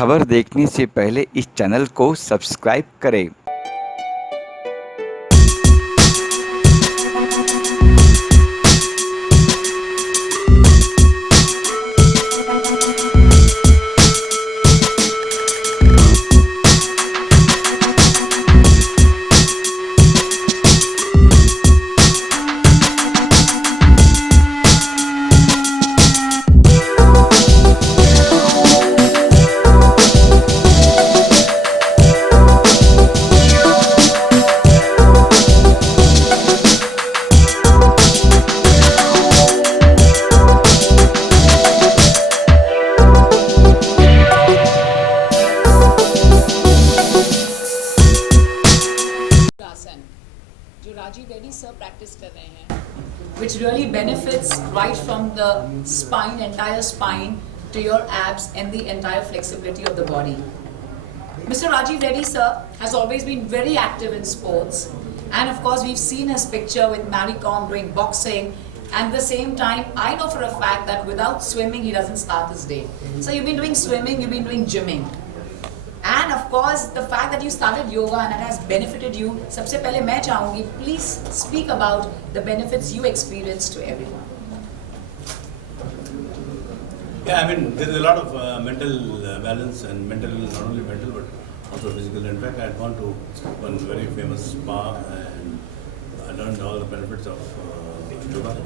खबर देखने से पहले इस चैनल को सब्सक्राइब करें। जो राजीव रेड्डी सर प्रैक्टिस कर रहे हैं, which really benefits right from the spine, entire spine, to your abs and the entire flexibility of the body. Mr. Rajiv Reddy sir has always been very active in sports, and of course we've seen his picture with Mary Kom doing boxing, and at the same time I know for a fact that without swimming he doesn't start his day. So you've been doing swimming, you've been doing gymming. And of course, the fact that you started yoga and it has benefited you. सबसे पहले मैं चाहूँगी, please speak about the benefits you experienced to everyone. Yeah, I mean, there's a lot of mental balance and mental, not only mental but also physical. In fact, I had gone to one very famous spa and I learned all the benefits of yoga.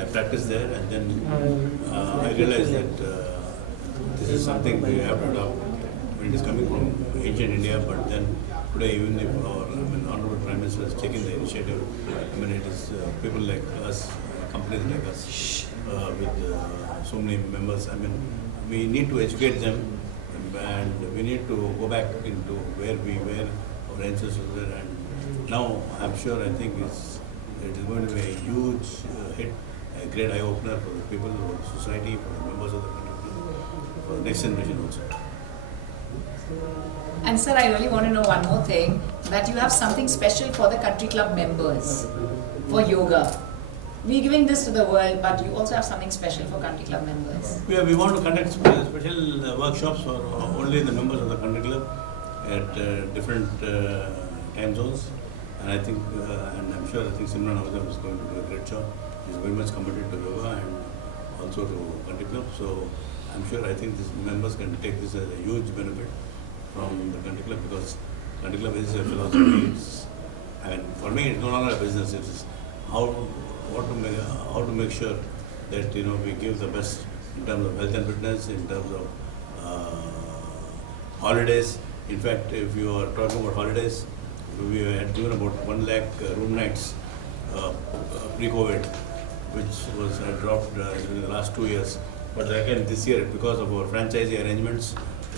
I practiced there and then I realized that this is something we have to adopt. It is coming from ancient India, but then today even if our Honorable Prime Minister has taken the initiative, it is people like us, companies like us, with so many members. We need to educate them, and we need to go back into where we were, our ancestors were, and now I'm sure it is going to be a huge hit, a great eye opener for the people, for the society, for the members of the country, for the next generation also. And sir, I really want to know one more thing, that you have something special for the country club members for yoga. We're giving this to the world, but you also have something special for country club members. Yeah, we want to conduct special workshops for only the members of the country club at different time zones. And I'm sure Simranahuja is going to do a great job. He's very much committed to yoga and also to country club. So I'm sure these members can take this as a huge benefit from the country club, because country club is a philosophy. For me, it's no longer a business. It is how to make sure that we give the best in terms of health and fitness, in terms of holidays. In fact, if you are talking about holidays, we had given about 1 lakh room nights pre-COVID, which had dropped during the last 2 years. But again, this year, because of our franchisee arrangements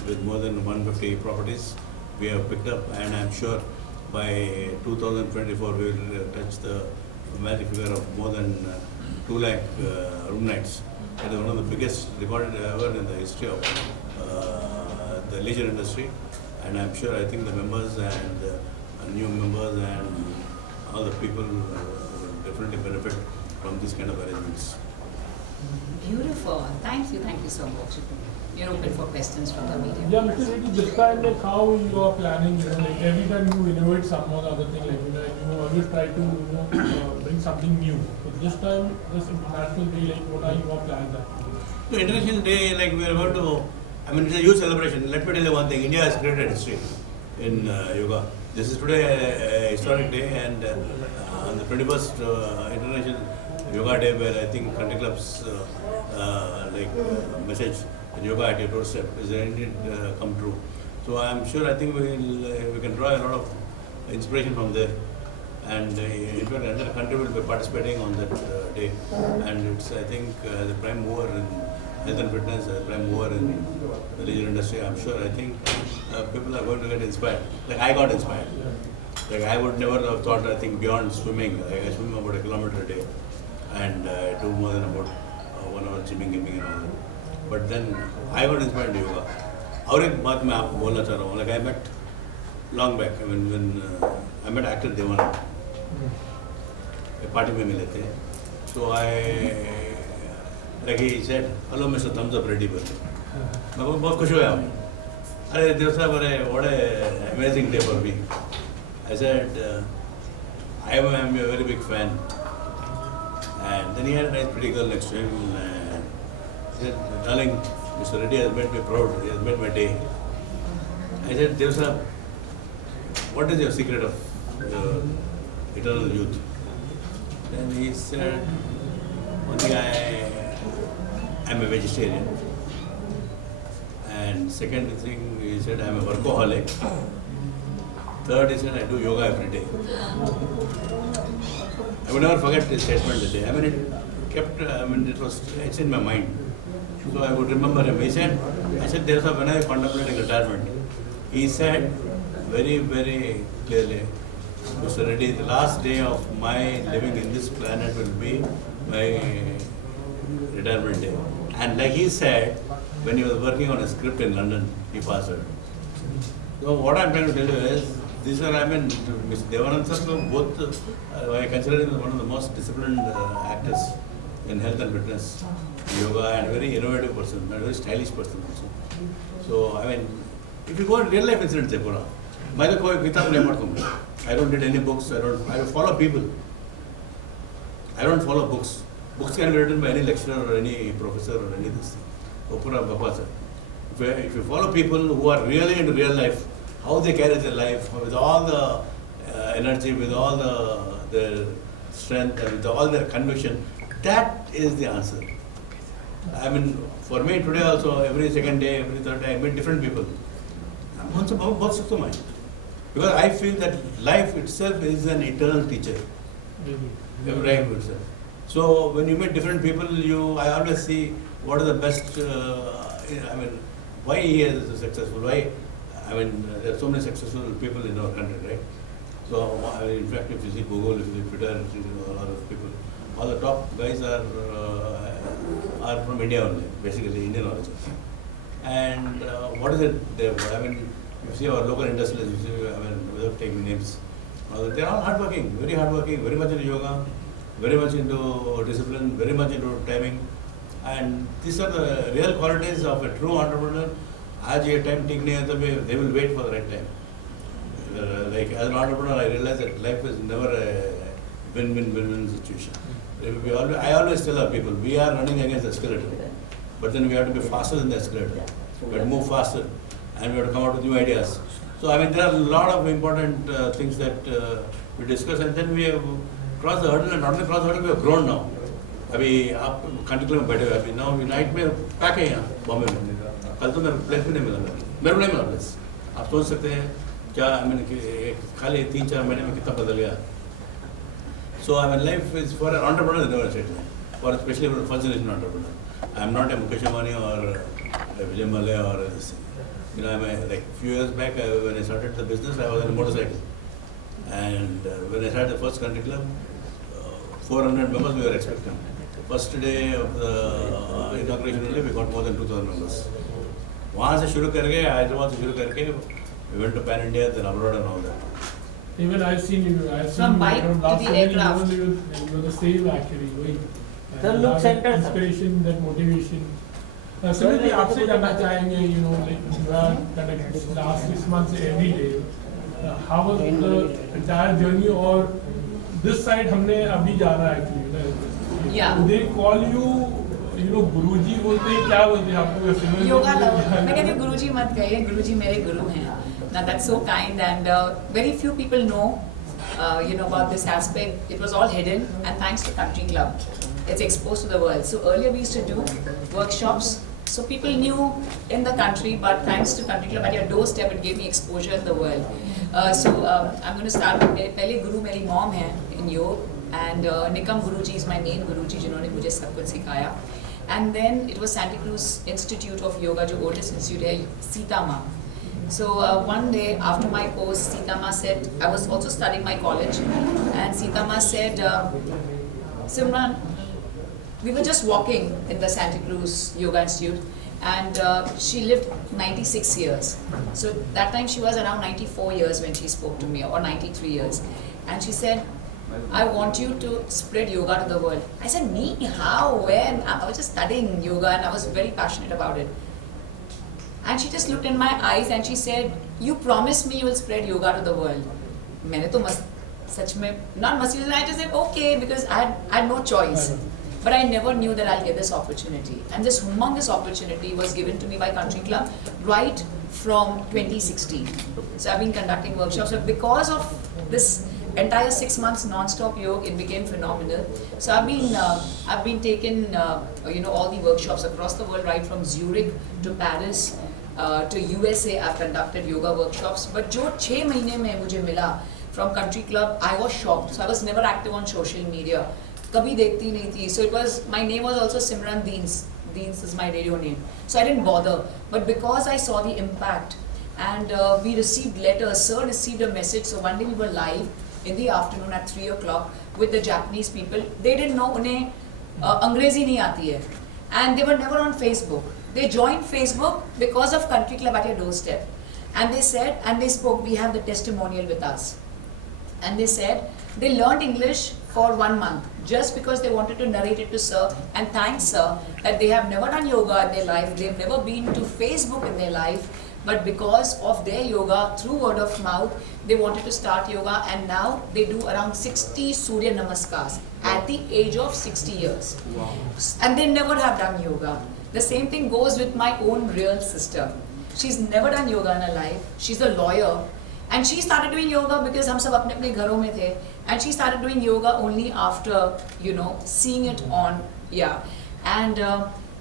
with more than 150 properties, we have picked up, and I'm sure by 2024 we will touch the magic figure of more than 2 lakh room nights. That is one of the biggest recorded ever in the history of the leisure industry, and I'm sure the members and new members and all the people will definitely benefit from this kind of arrangements. Beautiful. Thank you so much. You're open for questions from the media. Yeah, Mr. Reddy, this time how you are planning, every time you innovate some or other thing, you always try to bring something new. So this time, this International Day, what are your plans? So International Day, we are going to, it's a huge celebration. Let me tell you one thing, India has created history in yoga. This is today a historic day, and on the 21st International Yoga Day, where country clubs message yoga at your doorstep is indeed come true. So I'm sure we can draw a lot of inspiration from there, and in fact the entire country will be participating on that day, and it's the prime mover in health and fitness, the prime mover in the leisure industry. I'm sure people are going to get inspired. I got inspired. I would never have thought beyond swimming. I swim about 1 kilometer a day, and I do more than about 1 hour gymming and all that. But then I got inspired to yoga. और एक बात मैं आपको बोलना चाह रहा हूँ, I met long back, when I met actor Devana, a party में मिले थे. So he said, hello Mr. Thumbs Up Reddy बोले. मैं बहुत खुश हुआ हूँ. Arey, Devsa, what a amazing day for me. I said, I am a very big fan. And then he had a nice pretty girl next to him. And he said, darling, Mr. Reddy has made me proud. He has made my day. I said, Devsa, what is your secret of eternal youth? Then he said, one thing, I'm a vegetarian. And second thing, he said, I'm a workaholic. Third, he said, I do yoga every day. I will never forget his statement that day. I mean, it's in my mind. So I would remember him. He said, I said, when I was contemplating retirement, he said very, very clearly, Mr. Reddy, the last day of my living in this planet will be my retirement day. And like he said, when he was working on a script in London, he passed away. So what I'm trying to tell you is, these are, Mr. Devanand sir, both, I consider him one of the most disciplined actors in health and fitness, yoga, and a very innovative person, and a very stylish person also. So, if you go in real life incidents, I don't read any books, I follow people. I don't follow books. Books can be written by any lecturer or any professor or any this. If you follow people who are really into real life, how they carry their life, with all the energy, with all the strength, and with all their conviction, that is the answer. For me today also, every second day, every third day, I meet different people. Because I feel that life itself is an eternal teacher. Every life itself. So when you meet different people, I always see what is the best, why he is successful, why, there are so many successful people in our country, right? So, in fact, if you see Google, if you see Twitter, if you see a lot of people, all the top guys are from India only, basically Indian origins. And what is it they have? You see our local industrialists, without taking names, they are all hardworking, very much into yoga, very much into discipline, very much into timing. And these are the real qualities of a true entrepreneur. As your time taken, they will wait for the right time. Like as an entrepreneur, I realize that life is never a win-win situation. I always tell our people, we are running against the escalator, but then we have to be faster than the escalator. We have to move faster, and we have to come out with new ideas. So there are a lot of important things that we discuss, and then we have crossed the hurdle, and not only crossed the hurdle, we have grown now. आप country club में बैठे हुए अभी now night में pack है यहाँ बॉम्बे में कल तो मेरे प्लेस भी नहीं मिला मेरे को नहीं मिला प्लेस आप सोच सकते हैं क्या खाली 3-4 महीने में कितना बदल गया. So life is for an entrepreneur is never settled, for especially for a first generation entrepreneur. I am not a Mukesh Ambani or a Vijay Mallya or this. Like few years back when I started the business, I was on a motorcycle, and when I started the first country club, 400 members we were expecting. First day of the inauguration only, we got more than 2,000 members. वहाँ से शुरू करके हैदराबाद से शुरू करके we went to Pan India, then abroad and all that. Even I've seen you. From bike to last the aircraft. You were the same actually. The look center. Inspiration, that motivation. Similarly, आपसे जानना चाहेंगे, like you are connected last 6 months every day. How was the entire journey? Or this side हमने अभी जाना actually. Yeah. Do they call you? गुरुजी बोलते हैं क्या बोलते हैं आपको योगा लवर मैं कहती हूँ गुरुजी मत कहिए गुरुजी मेरे गुरु हैं. Now that's so kind, and very few people know about this aspect. It was all hidden, and thanks to Country Club, it's exposed to the world. So earlier we used to do workshops, so people knew in the country, but thanks to Country Club at your doorstep, it gave me exposure in the world. I'm going to start with मेरे पहले गुरु मेरी mom है in yoga, and Nikam Guruji is my main Guruji जिन्होंने मुझे सब कुछ सिखाया. And then it was Santa Cruz Institute of Yoga, जो oldest institute है, Sita Ma. So one day after my course, Sita Ma said, I was also studying my college, and Sita Ma said, Simran, we were just walking in the Santa Cruz Yoga Institute, and she lived 96 years. So that time she was around 94 years when she spoke to me, or 93 years. And she said, I want you to spread yoga to the world. I said, me? How? When? I was just studying yoga and I was very passionate about it. And she just looked in my eyes and she said, "You promised me you will spread yoga to the world." मैंने तो सच में not must I just said okay because I had no choice. But I never knew that I'll get this opportunity. And this humongous opportunity was given to me by Country Club right from 2016. So I've been conducting workshops. But because of this entire 6 months non-stop yoga, it became phenomenal. So I've been taken all the workshops across the world, right from Zurich to Paris to USA. I've conducted yoga workshops. But jo 6 mahine mein mujhe mila from Country Club, I was shocked. So I was never active on social media. कभी देखती नहीं थी. So it was, my name was also Simran Deans. Deans is my radio name. So I didn't bother. But because I saw the impact and we received letters, sir received a message. So one day we were live in the afternoon at 3 o'clock with the Japanese people. They didn't know उन्हें अंग्रेजी नहीं आती है. And they were never on Facebook. They joined Facebook because of Country Club at your doorstep. And they said, and they spoke, we have the testimonial with us. And they said, they learned English for 1 month just because they wanted to narrate it to sir and thank sir that they have never done yoga in their life, they've never been to Facebook in their life, but because of their yoga through word of mouth, they wanted to start yoga and now they do around 60 Surya Namaskars at the age of 60 years. Wow. And they never have done yoga. The same thing goes with my own real sister. She's never done yoga in her life. She's a lawyer. And she started doing yoga because हम सब अपने अपने घरों में थे. And she started doing yoga only after, seeing it on, And,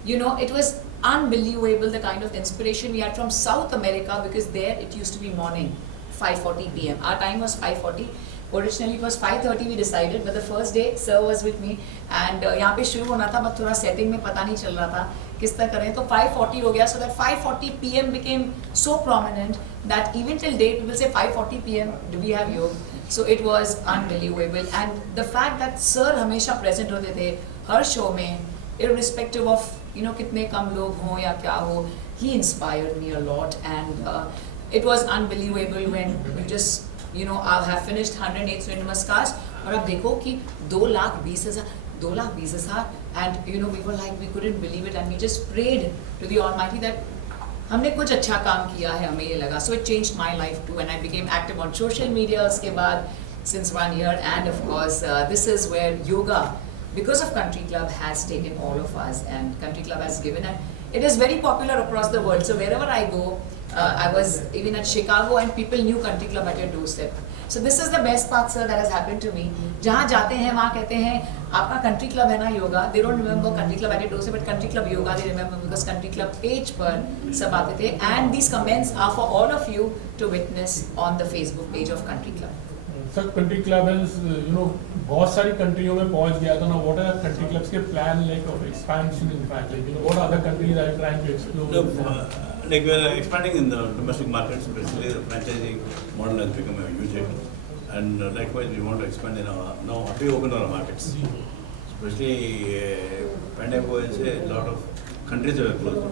it was unbelievable the kind of inspiration we had from South America because there it used to be morning, 5:40 p.m. Our time was 5:40. Originally it was 5:30 we decided, but the first day sir was with me and यहाँ पे शुरू होना था, but थोड़ा setting में पता नहीं चल रहा था किस तरह करें, तो 5:40 हो गया. So that 5:40 p.m. became so prominent that even till date we will say 5:40 p.m. do we have yoga. So it was unbelievable and the fact that sir हमेशा present होते थे हर show में, irrespective of कितने कम लोग हों या क्या हो, he inspired me a lot and it was unbelievable when you just I have finished 108 Surya Namaskars और अब देखो कि 2,20,000 and we were like, we couldn't believe it and we just prayed to the Almighty that हमने कुछ अच्छा काम किया है, हमें ये लगा. So it changed my life too and I became active on social media उसके बाद since 1 year and of course this is where yoga because of Country Club has taken all of us and Country Club has given and it is very popular across the world. So wherever I go, I was even at Chicago and people knew Country Club at your doorstep. So this is the best part, sir, that has happened to me. जहाँ जाते हैं वहाँ कहते हैं आपका Country Club है ना yoga. They don't remember Country Club at your doorstep, but Country Club yoga they remember because Country Club page पर सब आते थे. And these comments are for all of you to witness on the Facebook page of Country Club. Sir, Country Club is, बहुत सारी कंट्रियों में पहुंच गया था ना. What are Country Club's के plan of expansion in fact? What other countries are you trying to explore? We are expanding in the domestic markets, especially the franchising model has become a huge hit. And likewise, we want to expand in now we open our markets. Especially, pandemic was a lot of countries were closed.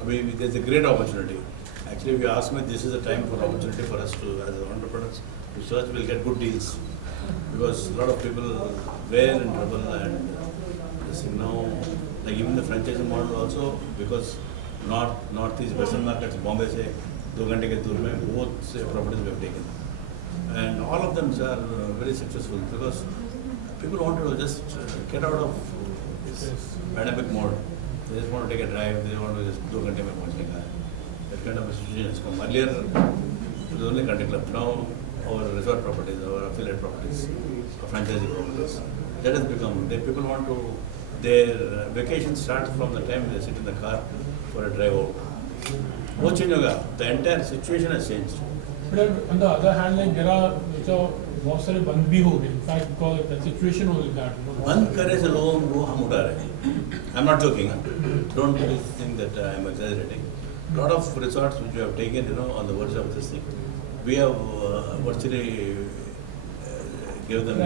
I mean, there's a great opportunity. Actually, if you ask me, this is a time for opportunity for us to, as entrepreneurs, to search, we'll get good deals. Because a lot of people were in trouble and now, like even the franchising model also, because northeast western markets, Bombay se 2 घंटे के दूर में बहुत से properties we have taken, and all of them are very successful because people want to just get out of this pandemic mode. They just want to take a drive. They want to just 2 घंटे में पहुंचने का. That kind of a situation has come. Earlier it was only Country Club. Now our resort properties, our affiliate properties, our franchising properties, that has become. People want to. Their vacation starts from the time they sit in the car for a drive out. What change hoga? The entire situation has changed. But on the other hand, like there are बहुत सारे बंद भी हो गए. In fact, because the situation was like that. बंद करे से लोगों को हम उठा रहे हैं. I'm not joking. Don't think that I'm exaggerating. A lot of resorts which we have taken, on the verge of this thing, we have virtually give them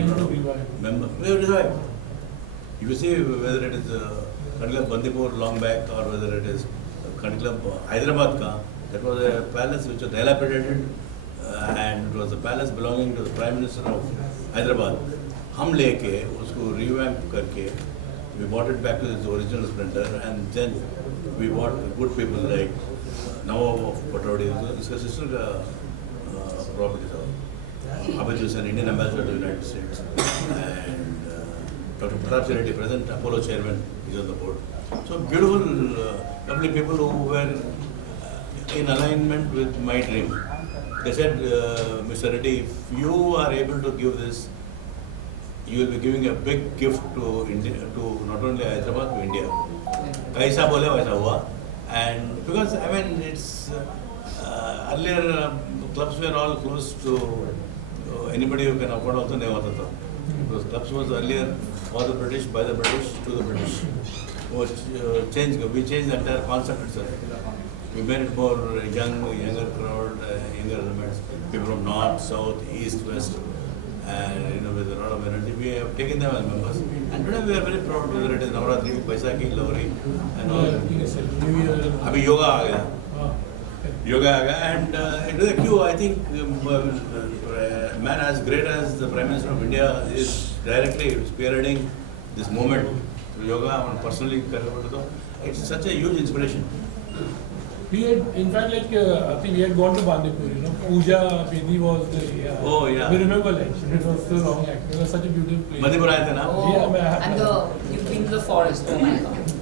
member. We have revived. If you see whether it is Country Club Bandipur long back or whether it is Country Club Hyderabad ka, that was a palace which was dilapidated and it was a palace belonging to the Prime Minister of Hyderabad. हम लेके उसको revamp करके we brought it back to its original splendor and then we brought good people like now of Patrodi. It's a sister property. Abhijit is an Indian ambassador to the United States. And Dr. Rajivreddy, present Apollo chairman, is on the board. So beautiful, lovely people who were in alignment with my dream. They said, Mr. Reddy, if you are able to give this, you will be giving a big gift to India, to not only Hyderabad, to India. Kaisa bole waisa hua. And because, I mean, it's earlier clubs were all close to anybody who can afford also nahi hota tha. Because clubs was earlier for the British, by the British, to the British. We changed the entire concept itself. We made it more younger crowd, younger elements, people from north, south, east, west, and with a lot of energy. We have taken them as members. And today we are very proud, whether it is Navratri, Baisakhi, Lohri, and all. Abhi yoga aa gaya. Yoga aa gaya. And it is a queue, I think, a man as great as the Prime Minister of India is directly spearheading this movement through yoga. I want personally, it's such a huge inspiration. We had, in fact, like, I think we had gone to Bandipur, Puja Bedi was the... Oh, yeah. We remember, like, it was so long, actually. It was such a beautiful place. Madhipur aaye the na? Oh, Yeah, and you've been to the forest, oh my God.